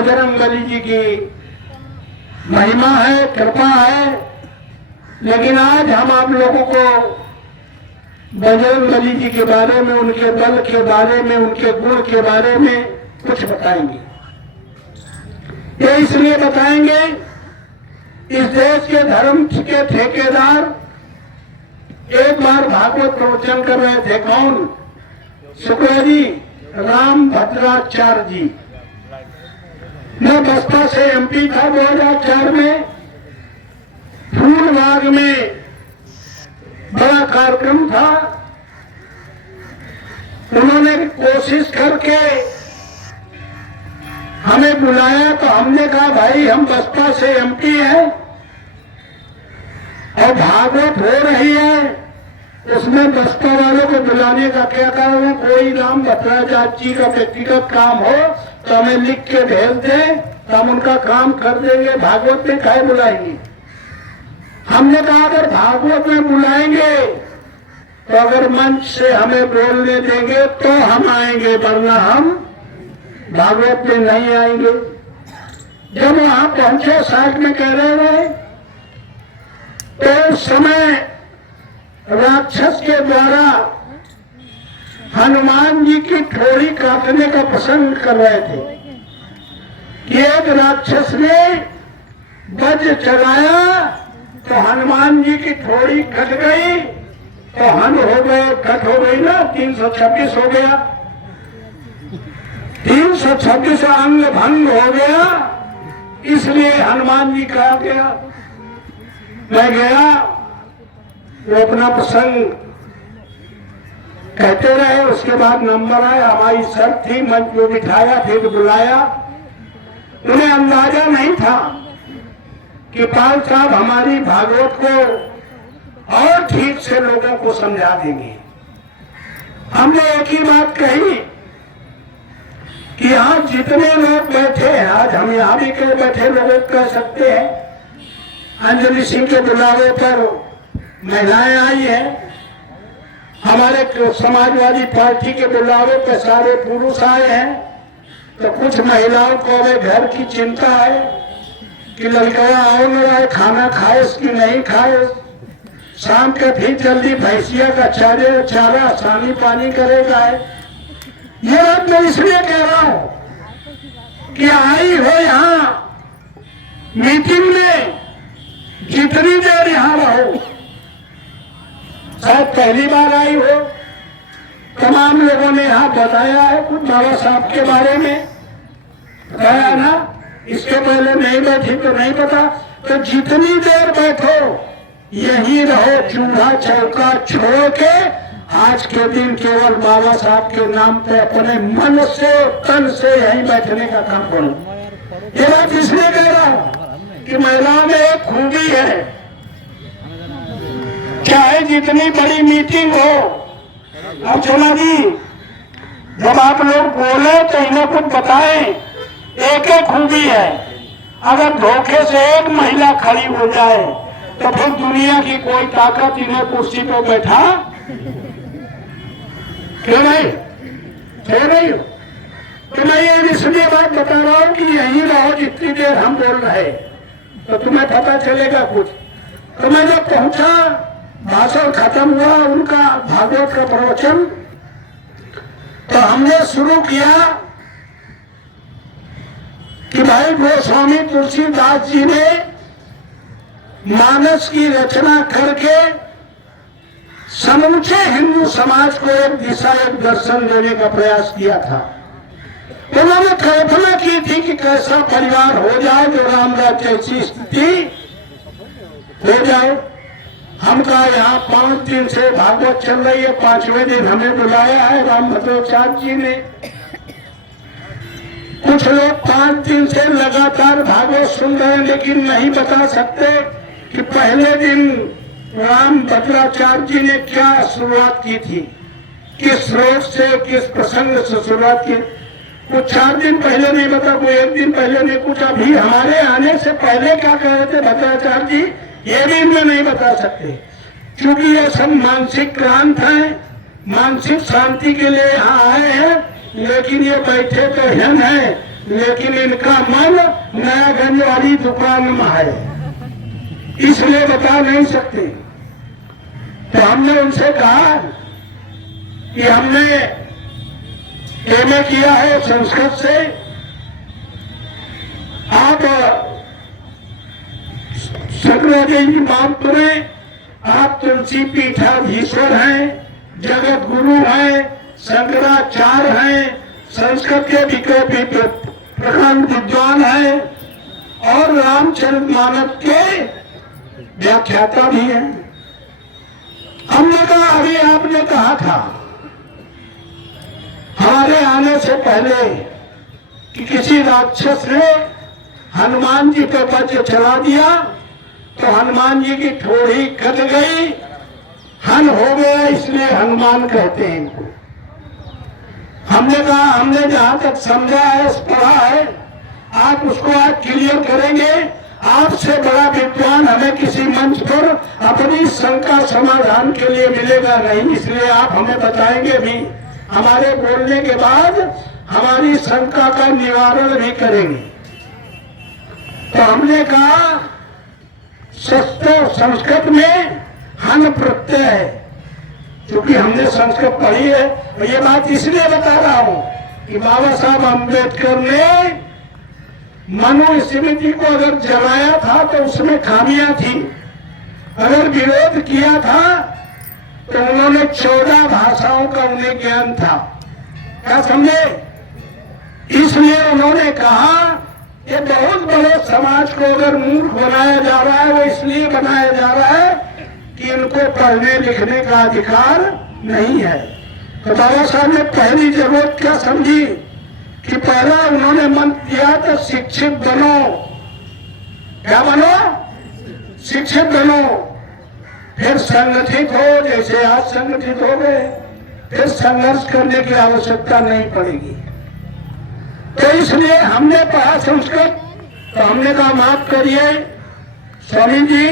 बजरंगबली जी की महिमा है, कृपा है। लेकिन आज हम आप लोगों को बजरंगबली जी के बारे में, उनके बल के बारे में, उनके गुण के बारे में कुछ बताएंगे। ये इसलिए बताएंगे, इस देश के धर्म के ठेकेदार एक बार भागवत प्रवचन कर रहे थे। कौन? शुक्ला जी, राम भद्राचार्य जी। मैं बसपा से एमपी था 2004 में। फूलबाग में बड़ा कार्यक्रम था। उन्होंने कोशिश करके हमें बुलाया तो हमने कहा भाई हम बसपा से एमपी हैं और भागवत हो रही है, उसमें बसपा वालों को बुलाने का क्या कारण है? कोई राम भद्राचार्य जी का व्यक्तिगत काम हो तो हमें लिख के भेज दें तो हम उनका काम कर देंगे। भागवत में काहे बुलाएंगे? हमने कहा अगर भागवत में बुलाएंगे तो अगर मंच से हमें बोलने देंगे तो हम आएंगे, वरना हम भागवत में नहीं आएंगे। जब वहां पहुंचे साइड में कह रहे हैं तो उस समय राक्षस के द्वारा हनुमान जी की ठोड़ी काटने का प्रसंग कर रहे थे कि एक राक्षस ने वज्र चलाया तो हनुमान जी की ठोड़ी कट गई, तो हन हो गए, कट हो गई ना, 326 हो गया, 326 अंग भंग हो गया, इसलिए हनुमान जी कहा गया। मैं गया, वो अपना प्रसंग कहते रहे। उसके बाद नंबर आया, हमारी शर्त थी, मंच को बिठाया, फिर बुलाया। उन्हें अंदाजा नहीं था कि पाल साहब हमारी भागवत को और ठीक से लोगों को समझा देंगे। हमने एक ही बात कही कि यहाँ जितने लोग बैठे हैं, आज हम यहाँ भी कई बैठे लोगों को कह सकते हैं, अंजलि सिंह के बुलावे पर महिलाएं आई हैं, हमारे समाजवादी पार्टी के बुलावे पर सारे पुरुष आए हैं, तो कुछ महिलाओं को अभी घर की चिंता है कि लड़का आओ न आए, खाना खाए कि नहीं खाए, शाम के फिर जल्दी भैंसिया का चारा सानी पानी करेगा। ये बात मैं इसलिए कह रहा हूं कि आई हो यहाँ मीटिंग में, जितनी देर यहाँ रहो, शायद पहली बार आई हो, तमाम लोगों ने यहाँ बताया है कुछ बाबा साहब के बारे में, बताया ना। इसके पहले नहीं बैठी तो नहीं पता। तो जितनी देर बैठो यहीं रहो, चूल्हा चौका छोड़ के आज के दिन केवल बाबा साहब के नाम पे अपने मन से तन से यहीं बैठने का काम करो। ये बात इसलिए कह रहा हूं कि महिलाओं में एक खूबी है, चाहे जितनी बड़ी मीटिंग हो। अब सोना जी, जब आप लोग बोले तो इन्हें कुछ बताएं। एक एक खूबी है, अगर धोखे से एक महिला खड़ी हो जाए तो फिर दुनिया की कोई ताकत इन्हें कुर्सी पर बैठा क्यों नहीं? क्यों नहीं हो? तो मैं ये इसलिए बात बता रहा हूँ कि यहीं रहो जितनी देर हम बोल रहे, तो तुम्हें पता चलेगा कुछ। तो मैं जब पहुंचा, भाषण खत्म हुआ उनका, भागवत का प्रवचन, तो हमने शुरू किया कि भाई गोस्वामी तुलसीदास जी ने मानस की रचना करके समूचे हिंदू समाज को एक दिशा, एक दर्शन देने का प्रयास किया था। उन्होंने कल्पना की थी कि कैसा परिवार हो जाए जो राम राज्य जैसी स्थिति हो जाए। हम कहा यहाँ 5 दिन से भागवत चल रही है, 5वें दिन हमें बुलाया है राम भद्राचार्य जी ने। कुछ लोग 5 दिन से लगातार भागवत सुन रहे हैं, लेकिन नहीं बता सकते कि पहले दिन राम भद्राचार्य जी ने क्या शुरुआत की थी, किस श्लोक से, किस प्रसंग से शुरुआत की। कुछ 4 दिन पहले नहीं बता, कोई 1 दिन पहले नहीं, कुछ अभी हमारे आने से पहले क्या कह रहे थे भद्राचार्य जी, ये भी इनमें नहीं बता सकते, क्योंकि ये सब मानसिक क्रांत है, मानसिक शांति के लिए यहाँ आए हैं। लेकिन ये बैठे तो हिन है लेकिन इनका मन नयागंज वाली दुकान में है, इसलिए बता नहीं सकते। तो हमने उनसे कहा कि हमने एमए किया है संस्कृत से, आप शंकराचार्य मात में आप तुलसी पीठाधीश्वर हैं, जगत गुरु हैं, शंकराचार्य हैं, संस्कृत के प्रकांड विद्वान हैं और रामचरितमानस के व्याख्याता भी हैं। हमने कहा अभी आपने कहा था हमारे आने से पहले कि किसी राक्षस ने हनुमान जी पर वज्र चला दिया तो हनुमान जी की ठोड़ी कट गई, हन हो गया, इसलिए हनुमान कहते हैं इनको। हमने कहा हमने जहां तक समझा है, पढ़ा है, आप उसको आज क्लियर करेंगे। आपसे बड़ा विद्वान हमें किसी मंच पर अपनी शंका समाधान के लिए मिलेगा नहीं, इसलिए आप हमें बताएंगे भी, हमारे बोलने के बाद हमारी शंका का निवारण भी करेंगे। तो हमने कहा संस्कृत में हन प्रत्यय है, क्योंकि हमने संस्कृत पढ़ी है। और ये बात इसलिए बता रहा हूं कि बाबा साहब अम्बेडकर ने मनुस्मृति को अगर जलाया था तो उसमें खामियां थी, अगर विरोध किया था तो उन्होंने 14 भाषाओं का उन्हें ज्ञान था, क्या समझे? इसलिए उन्होंने कहा ये बहुत बड़े समाज को अगर मूर्ख बनाया जा रहा है, वो इसलिए बनाया जा रहा है कि इनको पढ़ने लिखने का अधिकार नहीं है। तो बाबा साहब ने पहली जरूरत क्या समझी कि पहला उन्होंने मंत्र दिया तो शिक्षित बनो। क्या बनो? शिक्षित बनो, फिर संगठित हो, जैसे आज संगठित हो गए, फिर संघर्ष करने की आवश्यकता नहीं पड़ेगी। तो इसलिए हमने पढ़ा संस्कृत, तो हमने कहा माफ करिए स्वामी जी,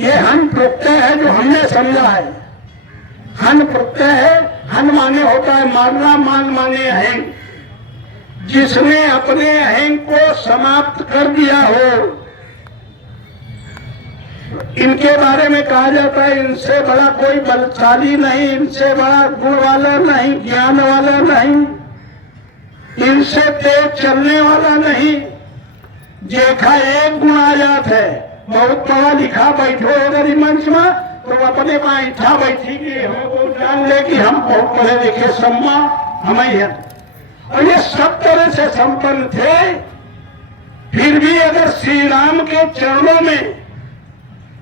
ये हन प्रत्यय है जो हमने समझा है। हन प्रत्यय है, हन माने होता है मारना, मान माने अहंग। जिसने अपने अहंग को समाप्त कर दिया हो, इनके बारे में कहा जाता है इनसे बड़ा कोई बलशाली नहीं, इनसे बड़ा गुण वाला नहीं, ज्ञान वाला नहीं, इनसे तेज चलने वाला नहीं। देखा एक गुण आ जाता है, बहुत पढ़ा लिखा बैठो अगर मंच में तो अपने बैठा बैठी कि हम जान ले कि हम बहुत पढ़े लिखे सम्मा हम ही हैं। और ये सब तरह से संपन्न थे, फिर भी अगर श्री राम के चरणों में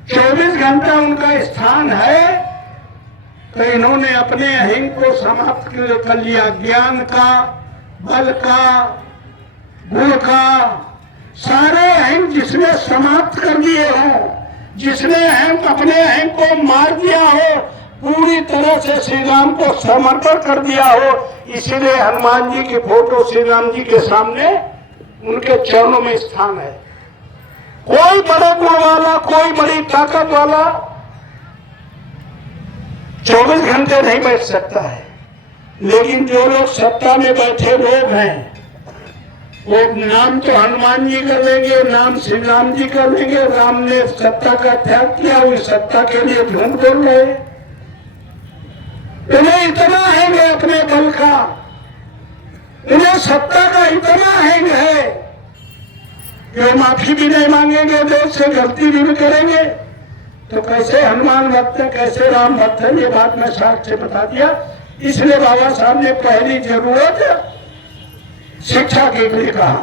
24 घंटा उनका स्थान है तो इन्होंने अपने अहंग को समाप्त कर लिया। ज्ञान का, बल का, गुण का, सारे अहंग जिसने समाप्त कर दिए हो, जिसने अहंग अपने अहंग को मार दिया हो, पूरी तरह से श्री राम को समर्पण कर दिया हो, इसीलिए हनुमान जी की फोटो श्री राम जी के सामने उनके चरणों में स्थान है। कोई बड़े गुण वाला, कोई बड़ी ताकत वाला 24 घंटे नहीं बैठ सकता है, लेकिन जो लोग सत्ता में बैठे लोग हैं वो नाम तो हनुमान जी कर लेंगे, नाम श्री राम जी कर लेंगे। राम ने सत्ता का त्याग किया, उस सत्ता के लिए झूठ बोल रहे। उन्हें इतना अहंग है अपने बल का, उन्हें सत्ता का इतना अहंग है कि माफी भी नहीं मांगेंगे, देश से गलती भी करेंगे। तो कैसे हनुमान भक्त है, कैसे राम भक्त है, ये बात मैं साफ से बता दिया। इसलिए बाबा साहब ने पहली जरूरत शिक्षा के लिए कहा।